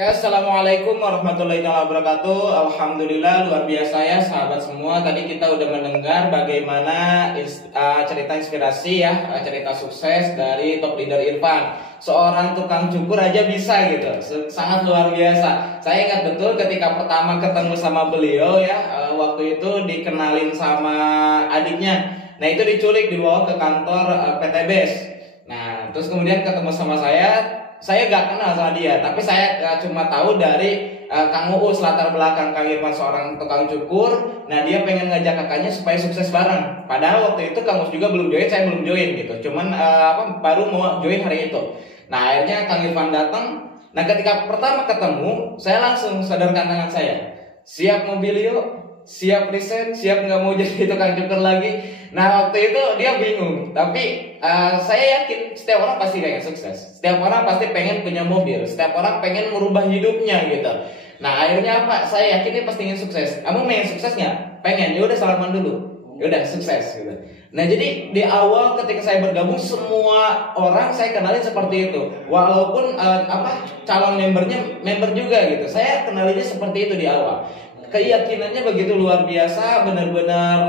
Oke, assalamualaikum warahmatullahi wabarakatuh. Alhamdulillah, luar biasa ya sahabat semua. Tadi kita udah mendengar bagaimana cerita inspirasi ya, cerita sukses dari top leader Irfan. Seorang tukang cukur aja bisa gitu, sangat luar biasa. Saya ingat betul ketika pertama ketemu sama beliau ya, waktu itu dikenalin sama adiknya. Nah itu diculik dibawa ke kantor PTBS. Nah terus kemudian ketemu sama saya gak kenal sama dia, tapi saya cuma tahu dari Kang Uus, latar belakang Kang Irfan seorang tukang cukur. Nah dia pengen ngajak kakaknya supaya sukses bareng. Padahal waktu itu Kang Uus juga belum join, saya belum join gitu. Cuman baru mau join hari itu. Nah akhirnya Kang Irfan datang. Nah ketika pertama ketemu, saya langsung sadarkan tangan saya. Siap mobilio, siap riset, siap nggak mau jadi tukang cukur lagi. Nah waktu itu dia bingung, tapi saya yakin setiap orang pasti pengen sukses, setiap orang pasti pengen punya mobil, setiap orang pengen merubah hidupnya gitu. Nah akhirnya apa? Saya yakin dia pasti ingin sukses. Kamu pengen sukses nggak? Pengen. Ya udah salaman dulu. Ya udah sukses gitu. Nah jadi di awal ketika saya bergabung semua orang saya kenalin seperti itu. Walaupun calon member juga gitu. Saya kenalinya seperti itu di awal. Keyakinannya begitu luar biasa, benar-benar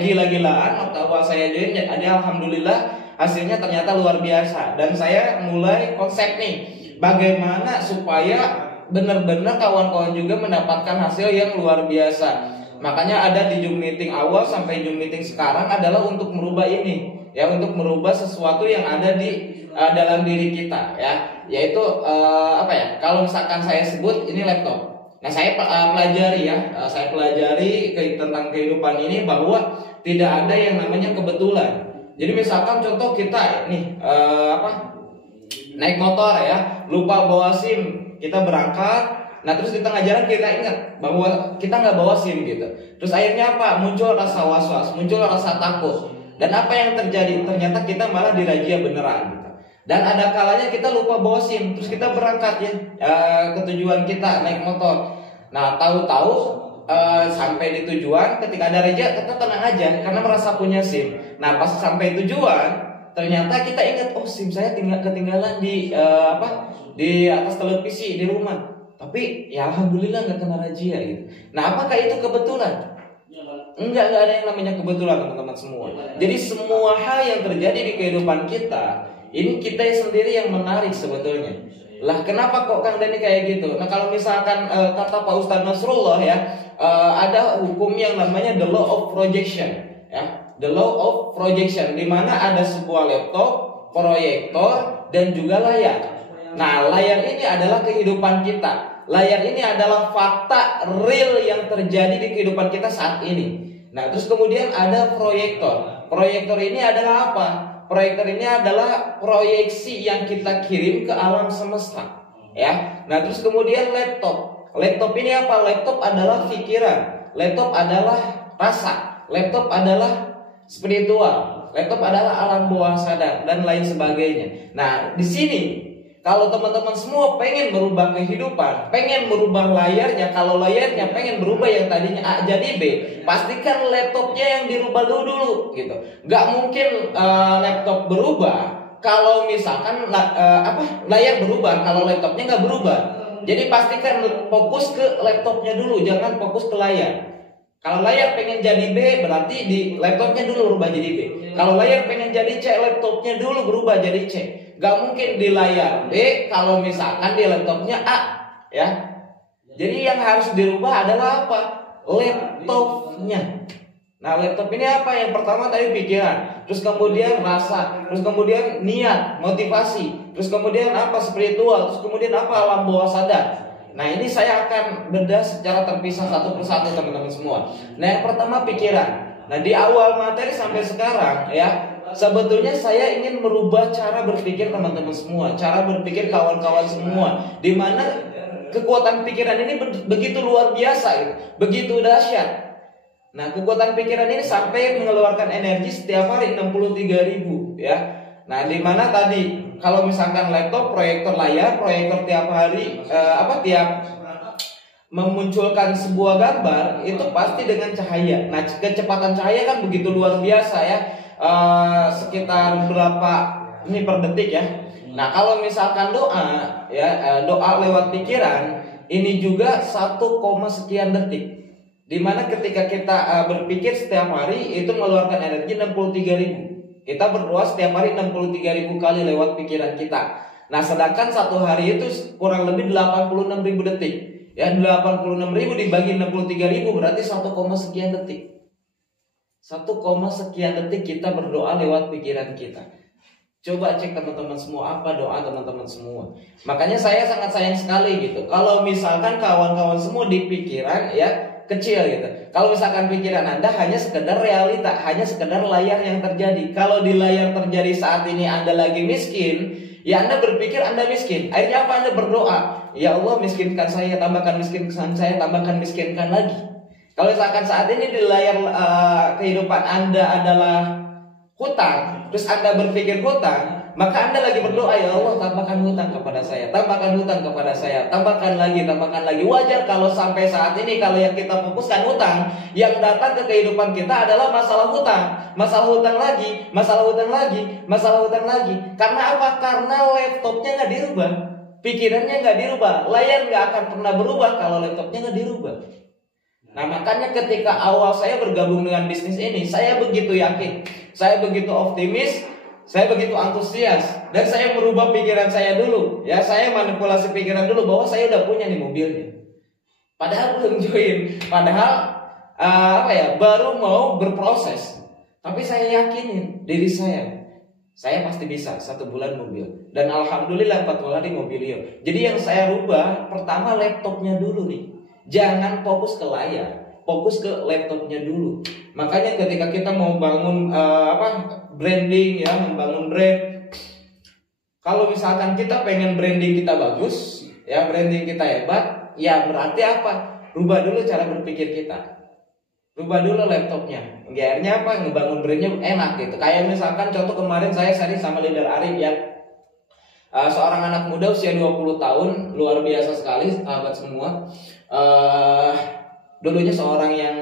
gila-gilaan. Waktu awal saya join, jadi alhamdulillah hasilnya ternyata luar biasa. Dan saya mulai konsep nih, bagaimana supaya benar-benar kawan-kawan juga mendapatkan hasil yang luar biasa. Makanya ada di Zoom meeting awal sampai Zoom meeting sekarang adalah untuk merubah ini, ya, untuk merubah sesuatu yang ada di dalam diri kita, ya, yaitu kalau misalkan saya sebut ini laptop. Nah saya pelajari ya, saya pelajari tentang kehidupan ini bahwa tidak ada yang namanya kebetulan. Jadi misalkan contoh kita nih naik motor ya, lupa bawa SIM, kita berangkat. Nah terus di tengah jalan kita ingat bahwa kita nggak bawa SIM gitu. Terus akhirnya apa? Muncul rasa was-was, muncul rasa takut. Dan apa yang terjadi? Ternyata kita malah dirazia beneran gitu. Dan ada kalanya kita lupa bawa SIM, terus kita berangkat ya ke tujuan kita naik motor. Nah tahu-tahu sampai di tujuan, ketika ada razia kita tenang aja karena merasa punya SIM. Nah pas sampai tujuan ternyata kita ingat, oh SIM saya ketinggalan di atas televisi di rumah. Tapi ya alhamdulillah nggak kena razia gitu. Nah apakah itu kebetulan? Enggak ada yang namanya kebetulan teman-teman semua. Jadi semua hal yang terjadi di kehidupan kita, ini kita sendiri yang menarik sebetulnya. Lah kenapa kok Kang Dani kayak gitu? Nah kalau misalkan kata Pak Ustadz Nasrullah ya, ada hukum yang namanya the law of projection ya. The law of projection, di mana ada sebuah laptop, proyektor, dan juga layar. Nah layar ini adalah kehidupan kita. Layar ini adalah fakta real yang terjadi di kehidupan kita saat ini. Nah terus kemudian ada proyektor. Proyektor ini adalah apa? Proyektor ini adalah proyeksi yang kita kirim ke alam semesta, ya. Nah, terus kemudian laptop. Laptop ini apa? Laptop adalah pikiran. Laptop adalah rasa. Laptop adalah spiritual. Laptop adalah alam bawah sadar dan lain sebagainya. Nah, di sini kalau teman-teman semua pengen merubah kehidupan, pengen merubah layarnya, kalau layarnya pengen berubah yang tadinya A jadi B, pastikan laptopnya yang dirubah dulu gitu. Gak mungkin laptop berubah kalau misalkan layar berubah, kalau laptopnya nggak berubah. Jadi pastikan fokus ke laptopnya dulu, jangan fokus ke layar. Kalau layar pengen jadi B, berarti di laptopnya dulu berubah jadi B. Kalau layar pengen jadi C, laptopnya dulu berubah jadi C. Gak mungkin di layar B kalau misalkan di laptopnya A, ya. Jadi yang harus dirubah adalah apa? Laptopnya. Nah laptop ini apa? Yang pertama tadi pikiran, terus kemudian rasa, terus kemudian niat, motivasi, terus kemudian apa? Spiritual, terus kemudian apa? Alam bawah sadar. Nah ini saya akan bedah secara terpisah satu persatu teman-teman semua. Nah yang pertama pikiran. Nah di awal materi sampai sekarang ya, sebetulnya saya ingin merubah cara berpikir teman-teman semua, cara berpikir kawan-kawan semua, di mana kekuatan pikiran ini begitu luar biasa gitu, begitu dahsyat. Nah kekuatan pikiran ini sampai mengeluarkan energi setiap hari 63.000 ya. Nah di mana tadi kalau misalkan laptop, proyektor layar, proyektor tiap hari tiap memunculkan sebuah gambar itu pasti dengan cahaya. Nah kecepatan cahaya kan begitu luar biasa ya, sekitar berapa ini per detik ya. Nah, kalau misalkan doa ya, doa lewat pikiran ini juga 1, sekian detik. Dimana ketika kita berpikir setiap hari itu mengeluarkan energi 63.000. Kita berdoa setiap hari 63.000 kali lewat pikiran kita. Nah, sedangkan satu hari itu kurang lebih 86.000 detik. Ya, 86.000 dibagi 63.000 berarti 1, sekian detik. 1, sekian detik kita berdoa lewat pikiran kita. Coba cek teman-teman semua, apa doa teman-teman semua. Makanya saya sangat sayang sekali gitu. Kalau misalkan kawan-kawan semua di pikiran ya kecil gitu. Kalau misalkan pikiran Anda hanya sekedar realita, hanya sekedar layar yang terjadi. Kalau di layar terjadi saat ini Anda lagi miskin, ya Anda berpikir Anda miskin. Akhirnya apa? Anda berdoa, ya Allah miskinkan saya, tambahkan miskinkan saya, tambahkan miskinkan lagi. Kalau misalkan saat ini di layar kehidupan Anda adalah hutang, terus Anda berpikir hutang, maka Anda lagi berdoa, ya Allah tambahkan hutang kepada saya, tambahkan hutang kepada saya, tambahkan lagi, tambahkan lagi. Wajar kalau sampai saat ini kalau yang kita fokuskan hutang, yang datang ke kehidupan kita adalah masalah hutang, masalah hutang lagi, masalah hutang lagi, masalah hutang lagi. Karena apa? Karena laptopnya nggak dirubah, pikirannya nggak dirubah, layar nggak akan pernah berubah kalau laptopnya nggak dirubah. Nah, makanya ketika awal saya bergabung dengan bisnis ini, saya begitu yakin, saya begitu optimis, saya begitu antusias, dan saya merubah pikiran saya dulu. Ya, saya manipulasi pikiran dulu bahwa saya udah punya nih mobilnya. Padahal belum join, padahal baru mau berproses. Tapi saya yakinin diri saya pasti bisa 1 bulan mobil. Dan alhamdulillah 4 hari mobilio. Jadi yang saya rubah pertama laptopnya dulu nih. Jangan fokus ke layar, fokus ke laptopnya dulu. Makanya ketika kita mau bangun branding ya, membangun brand. Kalau misalkan kita pengen branding kita bagus, ya branding kita hebat, ya berarti apa? Rubah dulu cara berpikir kita. Rubah dulu laptopnya. Akhirnya apa? Ngebangun brandnya enak gitu. Kayak misalkan contoh kemarin saya sharing sama leader Arif ya. Seorang anak muda usia 20 tahun, luar biasa sekali sahabat semua. Dulunya seorang yang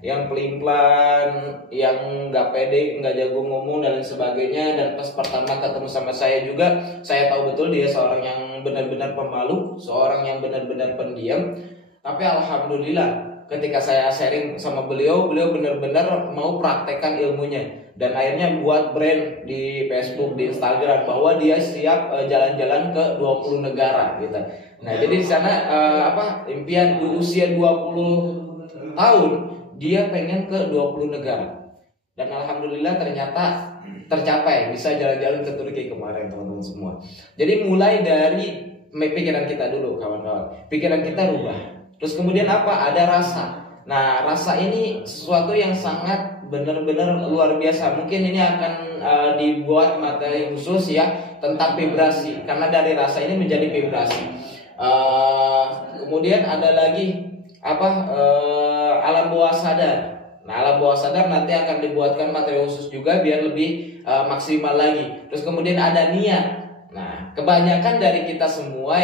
yang pelin-pelan, yang nggak pede, nggak jago ngomong dan lain sebagainya. Dan pas pertama ketemu sama saya juga, saya tahu betul dia seorang yang benar-benar pemalu, seorang yang benar-benar pendiam. Tapi alhamdulillah ketika saya sharing sama beliau benar-benar mau praktekkan ilmunya. Dan akhirnya buat brand di Facebook, di Instagram bahwa dia siap jalan-jalan ke 20 negara gitu. Nah, jadi di sana impian usia 20 tahun dia pengen ke 20 negara. Dan alhamdulillah ternyata tercapai, bisa jalan-jalan ke Turki kemarin teman-teman semua. Jadi mulai dari pikiran kita dulu kawan-kawan. Pikiran kita rubah. Terus kemudian apa? Ada rasa. Nah, rasa ini sesuatu yang sangat benar-benar luar biasa. Mungkin ini akan dibuat materi khusus ya tentang vibrasi, karena dari rasa ini menjadi vibrasi. Kemudian ada lagi alam bawah sadar. Nah, alam bawah sadar nanti akan dibuatkan materi khusus juga biar lebih maksimal lagi. Terus kemudian ada niat. Nah, kebanyakan dari kita semua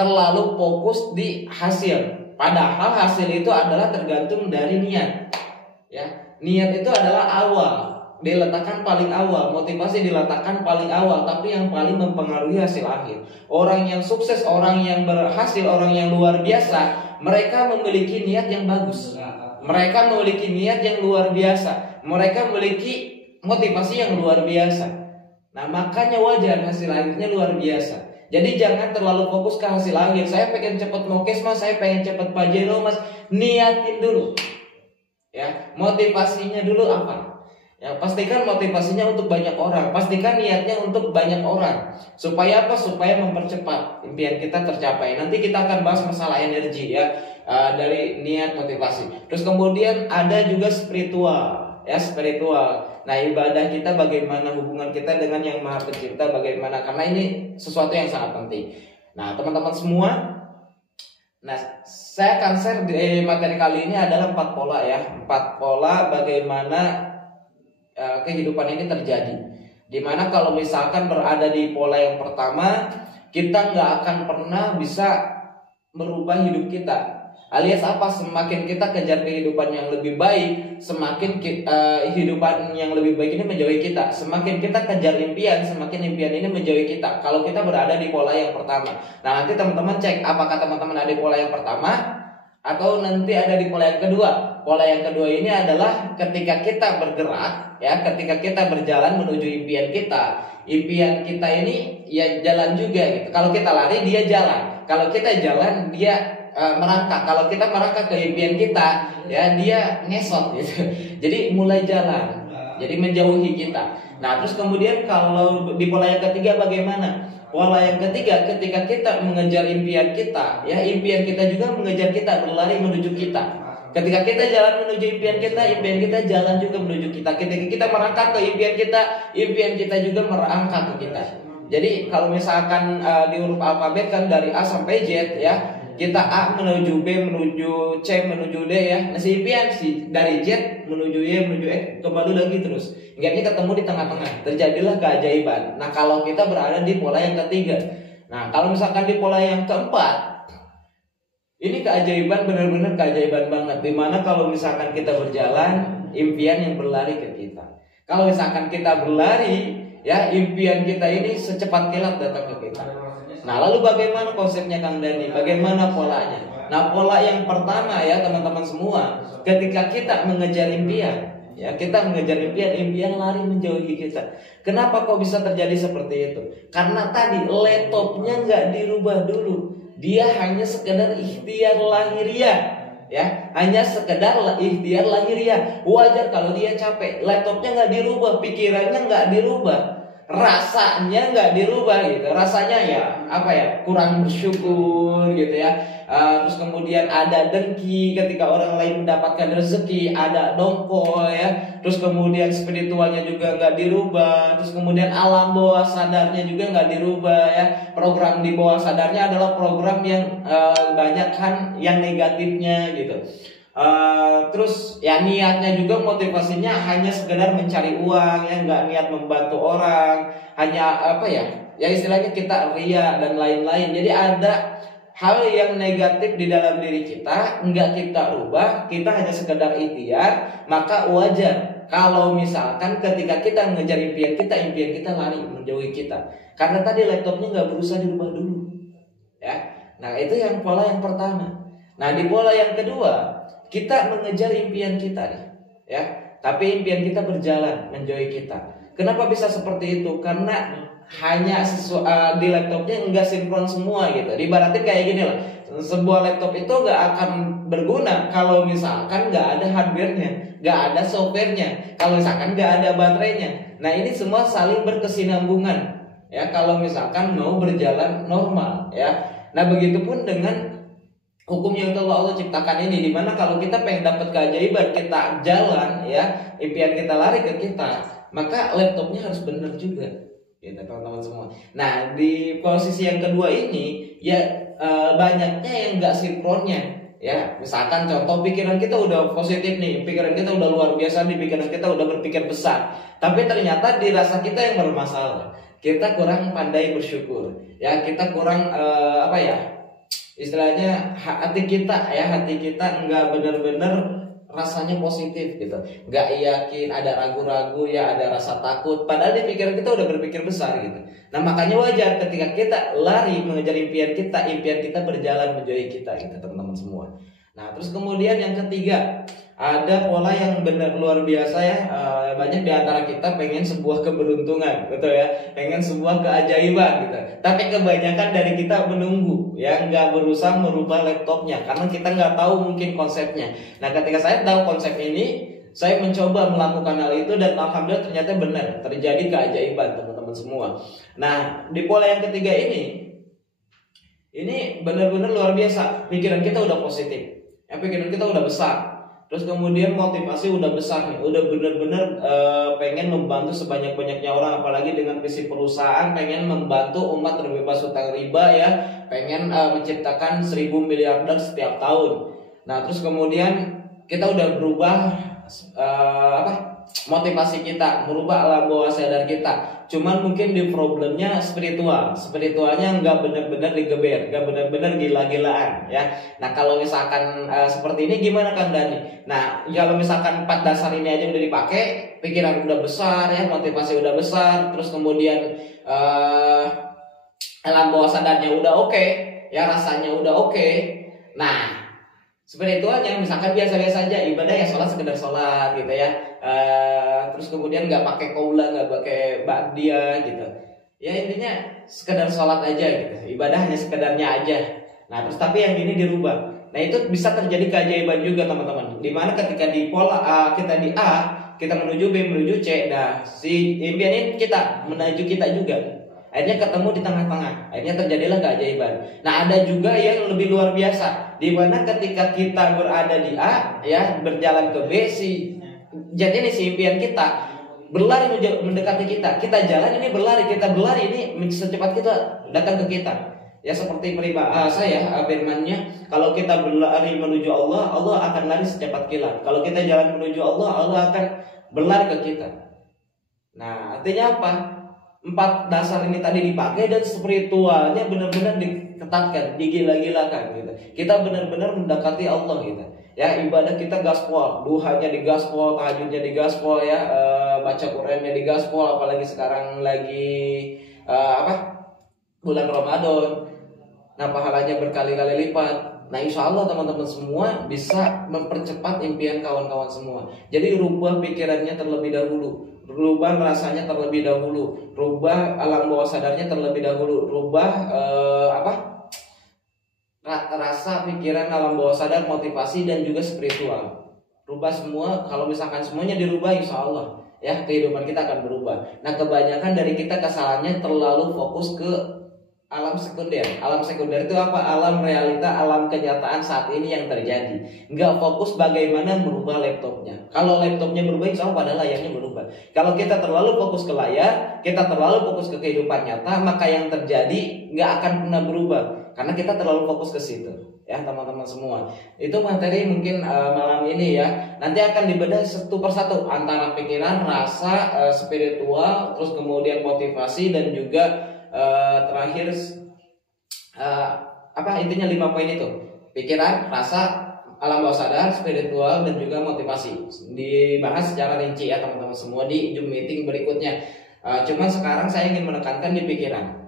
terlalu fokus di hasil. Padahal hasil itu adalah tergantung dari niat. Ya, niat itu adalah awal, diletakkan paling awal, motivasi diletakkan paling awal, tapi yang paling mempengaruhi hasil akhir. Orang yang sukses, orang yang berhasil, orang yang luar biasa, mereka memiliki niat yang bagus. Mereka memiliki niat yang luar biasa. Mereka memiliki motivasi yang luar biasa. Nah, makanya wajar hasil akhirnya luar biasa. Jadi jangan terlalu fokus ke hasil akhir. Saya pengen cepet mokes mas, saya pengen cepet pajero mas. Niatin dulu. Ya, motivasinya dulu apa? Ya, pastikan motivasinya untuk banyak orang. Pastikan niatnya untuk banyak orang. Supaya apa? Supaya mempercepat impian kita tercapai. Nanti kita akan bahas masalah energi ya, dari niat motivasi. Terus kemudian ada juga spiritual. Ya, spiritual. Nah, ibadah kita bagaimana, hubungan kita dengan yang Maha Pencipta bagaimana, karena ini sesuatu yang sangat penting. Nah, teman-teman semua, nah, saya akan share di materi kali ini adalah 4 pola ya. 4 pola bagaimana kehidupan ini terjadi. Dimana kalau misalkan berada di pola yang pertama, kita nggak akan pernah bisa merubah hidup kita. Alias apa? Semakin kita kejar kehidupan yang lebih baik, semakin kehidupan yang lebih baik ini menjauhi kita. Semakin kita kejar impian, semakin impian ini menjauhi kita. Kalau kita berada di pola yang pertama. Nah, nanti teman-teman cek apakah teman-teman ada di pola yang pertama atau nanti ada di pola yang kedua. Pola yang kedua ini adalah ketika kita bergerak, ya, ketika kita berjalan menuju impian kita. Impian kita ini ya jalan juga gitu. Kalau kita lari, dia jalan. Kalau kita jalan, dia merangkak. Kalau kita merangkak ke impian kita, ya dia ngesot gitu. Jadi mulai jalan, jadi menjauhi kita. Nah, terus kemudian kalau di pola yang ketiga bagaimana? Pola yang ketiga, ketika kita mengejar impian kita, ya impian kita juga mengejar kita, berlari menuju kita. Ketika kita jalan menuju impian kita jalan juga menuju kita. Ketika kita merangkak ke impian kita juga merangkak ke kita. Jadi kalau misalkan di huruf alfabet kan dari A sampai Z, ya. Kita A menuju B menuju C menuju D, ya. Nah, si impian sih dari Z menuju Y menuju E kembali lagi terus. Hingga ini ketemu di tengah-tengah. Terjadilah keajaiban. Nah, kalau kita berada di pola yang ketiga. Nah, kalau misalkan di pola yang keempat, ini keajaiban, benar-benar keajaiban banget. Dimana kalau misalkan kita berjalan, impian yang berlari ke kita. Kalau misalkan kita berlari, ya impian kita ini secepat kilat datang ke kita. Nah, lalu bagaimana konsepnya Kang Dani? Bagaimana polanya? Nah, pola yang pertama ya teman-teman semua, ketika kita mengejar impian, ya kita mengejar impian lari menjauhi kita. Kenapa kok bisa terjadi seperti itu? Karena tadi laptopnya nggak dirubah dulu. Dia hanya sekedar ikhtiar lahiriah, ya hanya sekedar ikhtiar lahiriah. Wajar kalau dia capek. Laptopnya nggak dirubah, pikirannya nggak dirubah, rasanya nggak dirubah gitu. Rasanya ya apa ya, kurang bersyukur gitu ya. Terus kemudian ada dengki ketika orang lain mendapatkan rezeki, ada dongkol ya. Terus kemudian spiritualnya juga nggak dirubah. Terus kemudian alam bawah sadarnya juga nggak dirubah ya. Program di bawah sadarnya adalah program yang banyak kan yang negatifnya gitu. Terus ya niatnya juga motivasinya hanya sekedar mencari uang, ya nggak niat membantu orang, hanya apa ya, ya istilahnya kita ria dan lain-lain. Jadi ada hal yang negatif di dalam diri kita nggak kita rubah, kita hanya sekedar ikhtiar. Maka wajar kalau misalkan ketika kita mengejar impian kita lari menjauhi kita, karena tadi laptopnya nggak berusaha dirubah dulu ya. Nah, itu yang pola yang pertama. Nah, di pola yang kedua, kita mengejar impian kita nih, ya. Tapi impian kita berjalan menjauhi kita. Kenapa bisa seperti itu? Karena hanya di laptopnya nggak sinkron semua gitu. Dibaratin kayak gini lah. Sebuah laptop itu nggak akan berguna kalau misalkan nggak ada hardware-nya, nggak ada software-nya, kalau misalkan nggak ada baterainya. Nah, ini semua saling berkesinambungan, ya. Kalau misalkan mau berjalan normal, ya. Nah, begitupun dengan hukum yang telah Allah ciptakan ini, dimana kalau kita pengen dapat keajaiban, kita jalan ya, impian kita lari ke kita, maka laptopnya harus benar juga, ya teman-teman semua. Nah, di posisi yang kedua ini ya banyaknya yang nggak sinkronnya, ya. Misalkan contoh, pikiran kita udah positif nih, pikiran kita udah luar biasa nih, pikiran kita udah berpikir besar, tapi ternyata di rasa kita yang bermasalah. Kita kurang pandai bersyukur, ya. Kita kurang apa ya? Istilahnya hati kita nggak benar-benar rasanya positif gitu, nggak yakin, ada ragu-ragu ya, ada rasa takut, padahal di pikiran kita udah berpikir besar gitu. Nah, makanya wajar ketika kita lari mengejar impian kita berjalan menjauhi kita gitu teman-teman semua. Nah, terus kemudian yang ketiga, ada pola yang benar luar biasa ya. Banyak di antara kita pengen sebuah keberuntungan, betul ya, pengen sebuah keajaiban gitu. Tapi kebanyakan dari kita menunggu, ya, nggak berusaha merubah laptopnya karena kita nggak tahu mungkin konsepnya. Nah, ketika saya tahu konsep ini, saya mencoba melakukan hal itu dan alhamdulillah ternyata benar, terjadi keajaiban teman-teman semua. Nah, di pola yang ketiga ini benar-benar luar biasa. Pikiran kita udah positif, ya, pikiran kita udah besar. Terus kemudian motivasi udah besar nih, udah benar-benar pengen membantu sebanyak-banyaknya orang, apalagi dengan visi perusahaan pengen membantu umat terbebas hutang riba ya, pengen menciptakan 1000 miliarder setiap tahun. Nah, terus kemudian kita udah berubah motivasi kita, merubah alam bawah sadar kita. Cuman mungkin di problemnya spiritualnya nggak benar-benar digeber, nggak benar-benar gila-gilaan ya. Nah kalau misalkan seperti ini gimana Kang Dani? Nah kalau misalkan 4 dasar ini aja udah dipakai, pikiran udah besar ya, motivasi udah besar, terus kemudian alam bawah sadarnya udah oke, ya rasanya udah oke. Nah spiritualnya misalkan biasa-biasa aja, ibadah ya sholat sekedar sholat gitu ya, terus kemudian nggak pakai qaula, nggak pakai ba'diyah gitu ya, intinya sekedar sholat aja gitu, ibadah hanya sekedarnya aja. Nah terus tapi yang ini dirubah, nah itu bisa terjadi keajaiban juga teman-teman, dimana ketika di pola A, kita di A, kita menuju B, menuju C, nah si impian ini kita menuju kita juga, akhirnya ketemu di tengah-tengah, akhirnya terjadilah keajaiban. Nah ada juga yang lebih luar biasa, di mana ketika kita berada di A ya, berjalan ke B, jadi ini si impian kita berlari mendekati kita, kita jalan ini berlari, kita berlari ini secepat kita datang ke kita. Ya seperti firmannya, kalau kita berlari menuju Allah, Allah akan lari secepat kilat. Kalau kita jalan menuju Allah, Allah akan berlari ke kita. Nah artinya apa? 4 dasar ini tadi dipakai dan spiritualnya benar-benar diketatkan, digila-gilakan gitu. Kita benar-benar mendekati Allah gitu. Ya ibadah kita gaspol, duhanya digaspol, tahajudnya digaspol ya, baca Qurannya digaspol, apalagi sekarang lagi bulan Ramadan. Nah pahalanya berkali-kali lipat. Nah insya Allah teman-teman semua bisa mempercepat impian kawan-kawan semua. Jadi rubah pikirannya terlebih dahulu, rubah rasanya terlebih dahulu, rubah alam bawah sadarnya terlebih dahulu, rubah rasa pikiran alam bawah sadar, motivasi dan juga spiritual. Rubah semua. Kalau misalkan semuanya dirubah, insya Allah ya kehidupan kita akan berubah. Nah kebanyakan dari kita kesalahannya terlalu fokus ke alam sekunder. Alam sekunder itu apa? Alam realita, alam kenyataan saat ini yang terjadi. Nggak fokus bagaimana merubah laptopnya. Kalau laptopnya berubah, insya Allah pada layarnya berubah. Kalau kita terlalu fokus ke layar, kita terlalu fokus ke kehidupan nyata, maka yang terjadi nggak akan pernah berubah. Karena kita terlalu fokus ke situ. Ya teman-teman semua. Itu materi mungkin malam ini ya. Nanti akan dibedah satu persatu antara pikiran, rasa, spiritual, terus kemudian motivasi dan juga terakhir intinya 5 poin itu: pikiran, rasa, alam bawah sadar, spiritual dan juga motivasi. Dibahas secara rinci ya teman-teman semua di Zoom meeting berikutnya. Cuman sekarang saya ingin menekankan di pikiran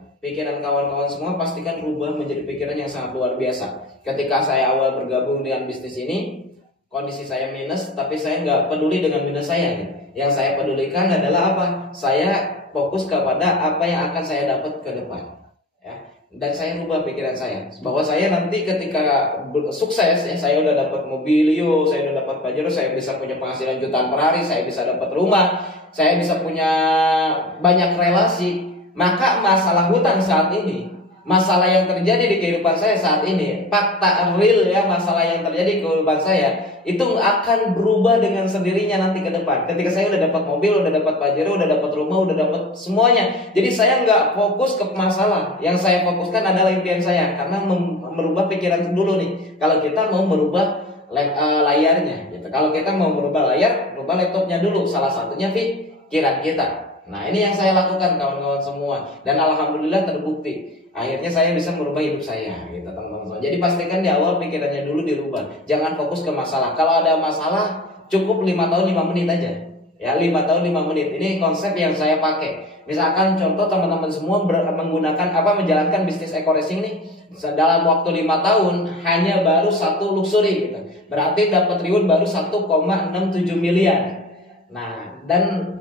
kawan-kawan semua, pastikan rubah menjadi pikiran yang sangat luar biasa. Ketika saya awal bergabung dengan bisnis ini, kondisi saya minus, tapi saya nggak peduli dengan minus saya. Yang saya pedulikan adalah apa? Saya fokus kepada apa yang akan saya dapat ke depan ya. Dan saya rubah pikiran saya bahwa saya nanti ketika sukses ya, saya udah dapat mobilio, saya udah dapat Pajero, saya bisa punya penghasilan jutaan per hari, saya bisa dapat rumah, saya bisa punya banyak relasi. Maka masalah hutang saat ini, masalah yang terjadi di kehidupan saya saat ini, fakta real ya, masalah yang terjadi di kehidupan saya itu akan berubah dengan sendirinya nanti ke depan. Ketika saya udah dapat mobil, udah dapat Pajero, udah dapat rumah, udah dapat semuanya. Jadi saya nggak fokus ke masalah. Yang saya fokuskan adalah impian saya, karena merubah pikiran dulu nih. Kalau kita mau merubah layarnya, gitu. Kalau kita mau merubah layar, rubah laptopnya dulu. Salah satunya pikiran kita. Nah ini yang saya lakukan kawan-kawan semua, dan alhamdulillah terbukti. Akhirnya saya bisa merubah hidup saya, gitu teman-teman. Jadi pastikan di awal pikirannya dulu dirubah. Jangan fokus ke masalah. Kalau ada masalah, cukup 5 tahun 5 menit aja. Ya 5 tahun 5 menit. Ini konsep yang saya pakai. Misalkan contoh teman-teman semua menjalankan bisnis eco racing nih dalam waktu 5 tahun hanya baru 1 luxury gitu. Berarti dapat reward baru 1,67 miliar. Nah, dan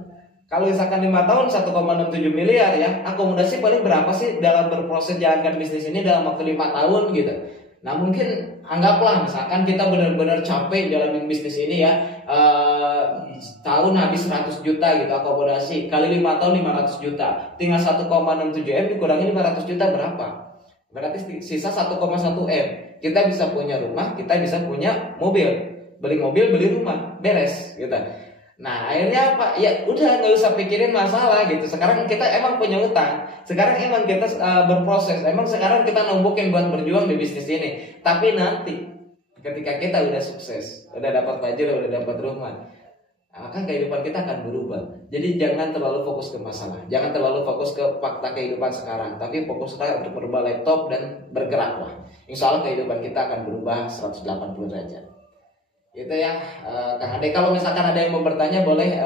kalau misalkan 5 tahun 1,67 miliar ya, akomodasi paling berapa sih dalam berproses jalankan bisnis ini dalam waktu 5 tahun gitu. Nah mungkin anggaplah misalkan kita benar-benar capek jalanin bisnis ini ya, tahun habis 100 juta gitu akomodasi, kali 5 tahun 500 juta, tinggal 1,67 M dikurangi 500 juta berapa? Berarti sisa 1,1 M. Kita bisa punya rumah, kita bisa punya mobil, beli mobil, beli rumah, beres gitu. Nah akhirnya apa? Ya udah nggak usah pikirin masalah gitu. Sekarang kita emang punya utang. Sekarang emang kita berproses. Emang sekarang kita numbukin buat berjuang di bisnis ini. Tapi nanti ketika kita udah sukses, udah dapat Pajero, udah dapat rumah, maka kehidupan kita akan berubah. Jadi jangan terlalu fokus ke masalah, jangan terlalu fokus ke fakta kehidupan sekarang, tapi fokuslah untuk merubah laptop dan bergeraklah. Insya Allah kehidupan kita akan berubah 180 derajat. Itu ya, Kang Ade. Kalau misalkan ada yang mau bertanya boleh